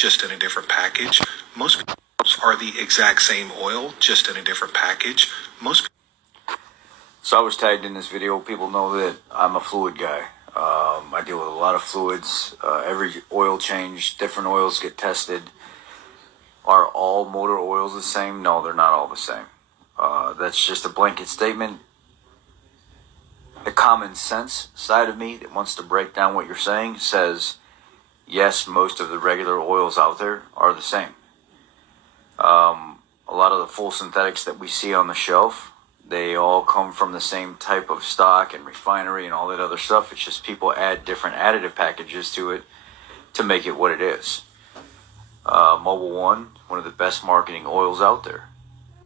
just in a different package. Most people are the exact same oil, just in a different package. So I was tagged in this video. People know that I'm a fluid guy. I deal with a lot of fluids. Every oil change, different oils get tested. Are all motor oils the same? No, they're not all the same. That's just a blanket statement. The common sense side of me that wants to break down what you're saying says, yes, most of the regular oils out there are the same. A lot of the full synthetics that we see on the shelf, they all come from the same type of stock and refinery and all that other stuff. It's just people add different additive packages to it to make it what it is. Mobil 1, one of the best marketing oils out there.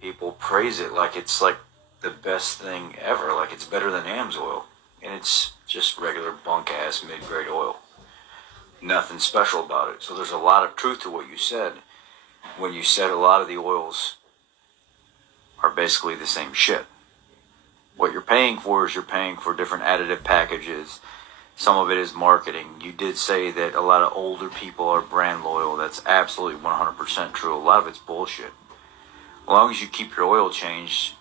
People praise it like it's like the best thing ever, like it's better than AMS oil. And it's just regular bunk-ass mid-grade oil. Nothing special about it. So there's a lot of truth to what you said when you said a lot of the oils are basically the same shit. What you're paying for is you're paying for different additive packages. Some of it is marketing. You did say that a lot of older people are brand loyal. That's absolutely 100% true. A lot of it's bullshit. As long as you keep your oil changed,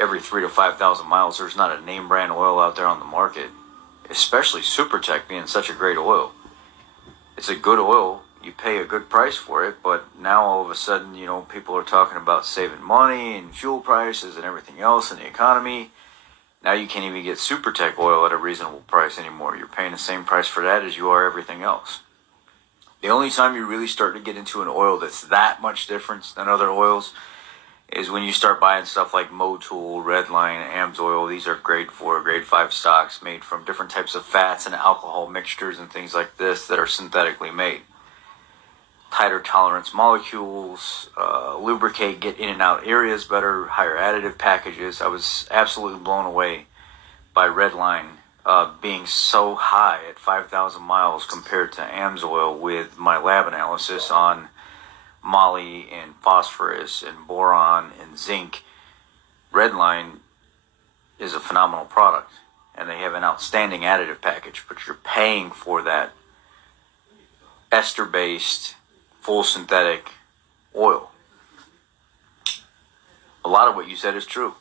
every 3,000 to 5,000 miles, there's not a name brand oil out there on the market, especially Supertech being such a great oil. It's a good oil. You pay a good price for it, but now all of a sudden, people are talking about saving money and fuel prices and everything else in the economy. Now you can't even get Supertech oil at a reasonable price anymore. You're paying the same price for that as you are everything else. The only time you really start to get into an oil that's that much different than other oils is when you start buying stuff like Motul, Redline, AMS oil. These are grade 4, grade 5 stocks made from different types of fats and alcohol mixtures and things like this that are synthetically made. Tighter tolerance molecules, lubricate, get in and out areas better, higher additive packages. I was absolutely blown away by Redline being so high at 5,000 miles compared to AMS oil with my lab analysis on moly and phosphorus and boron and zinc. Redline is a phenomenal product and they have an outstanding additive package, but you're paying for that ester-based full synthetic oil. A lot of what you said is true.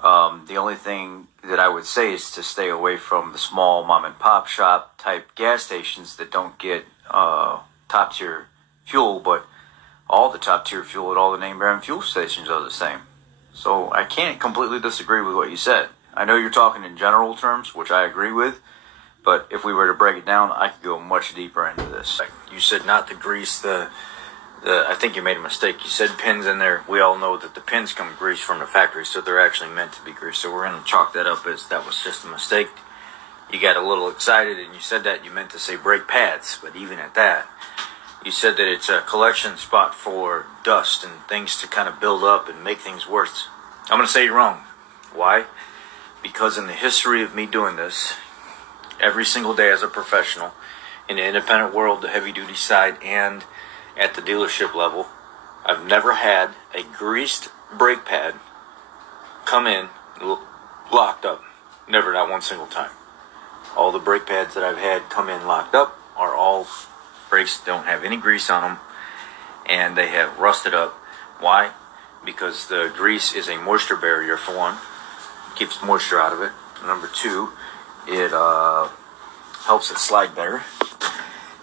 The only thing that I would say is to stay away from the small mom and pop shop type gas stations that don't get top tier fuel, but all the top tier fuel at all the name brand fuel stations are the same. So I can't completely disagree with what you said. I know you're talking in general terms, which I agree with, but if we were to break it down, I could go much deeper into this. You said not to grease the I think you made a mistake. You said pins in there. We all know that the pins come greased from the factory, so they're actually meant to be greased. So we're going to chalk that up as that was just a mistake. You got a little excited and you said that you meant to say brake pads, but even at that, you said that it's a collection spot for dust and things to kind of build up and make things worse. I'm going to say you're wrong. Why? Because in the history of me doing this, every single day as a professional, in the independent world, the heavy-duty side, and at the dealership level, I've never had a greased brake pad come in locked up. Never, not one single time. All the brake pads that I've had come in locked up are all brakes, don't have any grease on them, and they have rusted up. Why? Because the grease is a moisture barrier, for one. Keeps moisture out of it. Number two, it helps it slide better.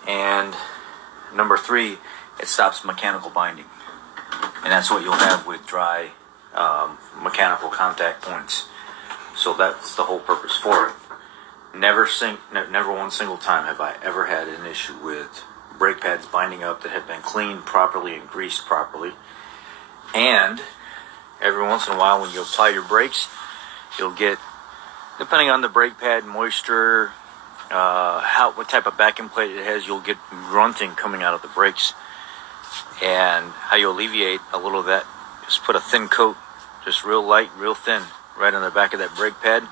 And number three, it stops mechanical binding. And that's what you'll have with dry mechanical contact points. So that's the whole purpose for it. Never one single time have I ever had an issue with brake pads binding up that have been cleaned properly and greased properly. And every once in a while when you apply your brakes, you'll get, depending on the brake pad moisture, what type of backing plate it has, you'll get grunting coming out of the brakes. And how you alleviate a little of that is put a thin coat, just real light, real thin, right on the back of that brake pad.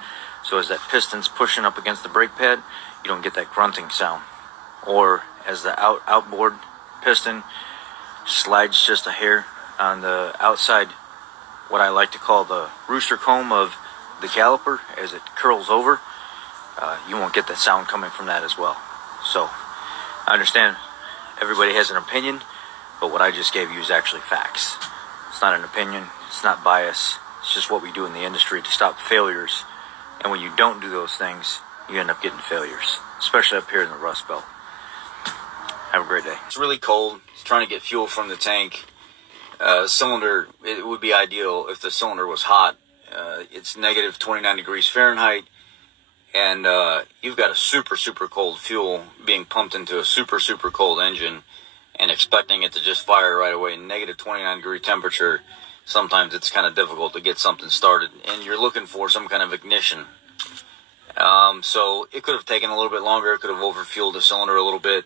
So as that piston's pushing up against the brake pad, you don't get that grunting sound. Or as the outboard piston slides just a hair on the outside, what I like to call the rooster comb of the caliper, as it curls over, you won't get that sound coming from that as well. So I understand everybody has an opinion, but what I just gave you is actually facts. It's not an opinion. It's not bias. It's just what we do in the industry to stop failures. And when you don't do those things, you end up getting failures, especially up here in the Rust Belt. Have a great day. It's really cold. It's trying to get fuel from the tank. Cylinder, it would be ideal if the cylinder was hot. It's negative 29 degrees Fahrenheit, and you've got a super, super cold fuel being pumped into a super, super cold engine and expecting it to just fire right away. Negative 29 degree temperature, sometimes it's kind of difficult to get something started, and you're looking for some kind of ignition. So it could have taken a little bit longer. It could have overfueled the cylinder a little bit.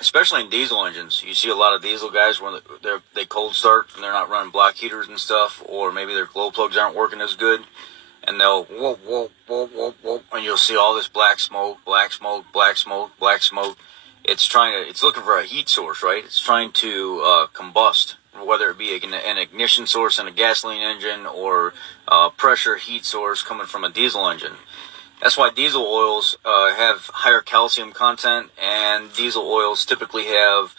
Especially in diesel engines, you see a lot of diesel guys when they cold start and they're not running block heaters and stuff, or maybe their glow plugs aren't working as good, and they'll whoop, whoop, whoop, whoop, whoop, and you'll see all this black smoke, black smoke, black smoke, black smoke. It's looking for a heat source, right? It's trying to combust, whether it be an ignition source in a gasoline engine or a pressure heat source coming from a diesel engine. That's why diesel oils have higher calcium content, and diesel oils typically have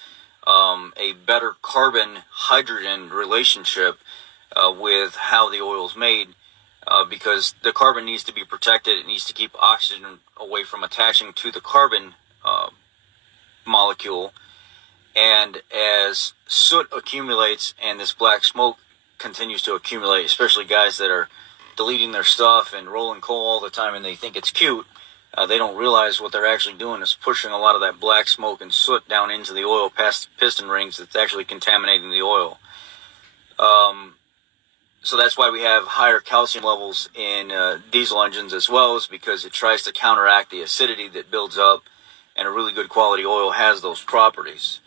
a better carbon-hydrogen relationship with how the oil is made, because the carbon needs to be protected. It needs to keep oxygen away from attaching to the carbon molecule. And as soot accumulates and this black smoke continues to accumulate, especially guys that are deleting their stuff and rolling coal all the time and they think it's cute, they don't realize what they're actually doing is pushing a lot of that black smoke and soot down into the oil past the piston rings that's actually contaminating the oil. So that's why we have higher calcium levels in diesel engines as well, is because it tries to counteract the acidity that builds up, and a really good quality oil has those properties.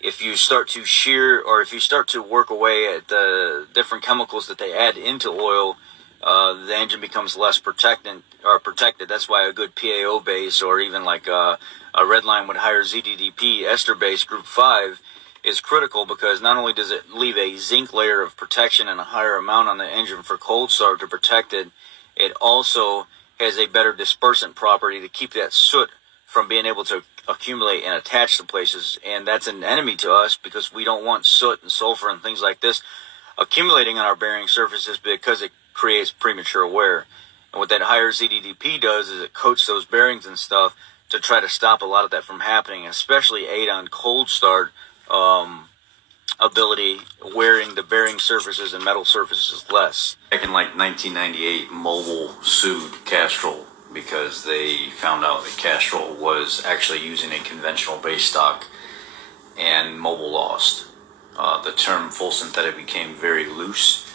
If you start to shear, or if you start to work away at the different chemicals that they add into oil, the engine becomes less protected. That's why a good PAO base, or even like a red line with higher ZDDP ester base group 5, is critical, because not only does it leave a zinc layer of protection and a higher amount on the engine for cold start to protect it, it also has a better dispersant property to keep that soot from being able to accumulate and attach to places. And that's an enemy to us, because we don't want soot and sulfur and things like this accumulating on our bearing surfaces, because it creates premature wear. And what that higher ZDDP does is it coats those bearings and stuff to try to stop a lot of that from happening, especially aid on cold start ability, wearing the bearing surfaces and metal surfaces less. Back in like 1998, Mobil sued Castrol because they found out that Castrol was actually using a conventional base stock, and Mobil lost. The term full synthetic became very loose,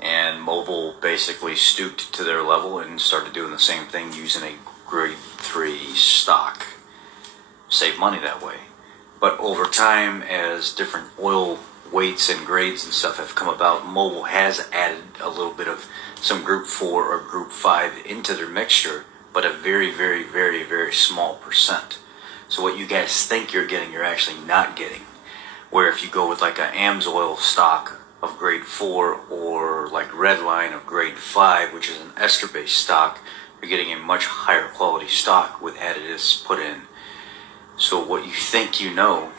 and Mobil basically stooped to their level and started doing the same thing using a grade 3 stock. Save money that way. But over time, as different oil weights and grades and stuff have come about, Mobil has added a little bit of some group 4 or group 5 into their mixture, but a very, very, very, very small percent. So what you guys think you're getting, you're actually not getting. Where if you go with like a AMSOIL stock of grade 4, or like Redline of grade 5, which is an ester-based stock, you're getting a much higher quality stock with additives put in. So what you think you know,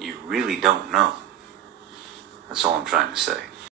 you really don't know. That's all I'm trying to say.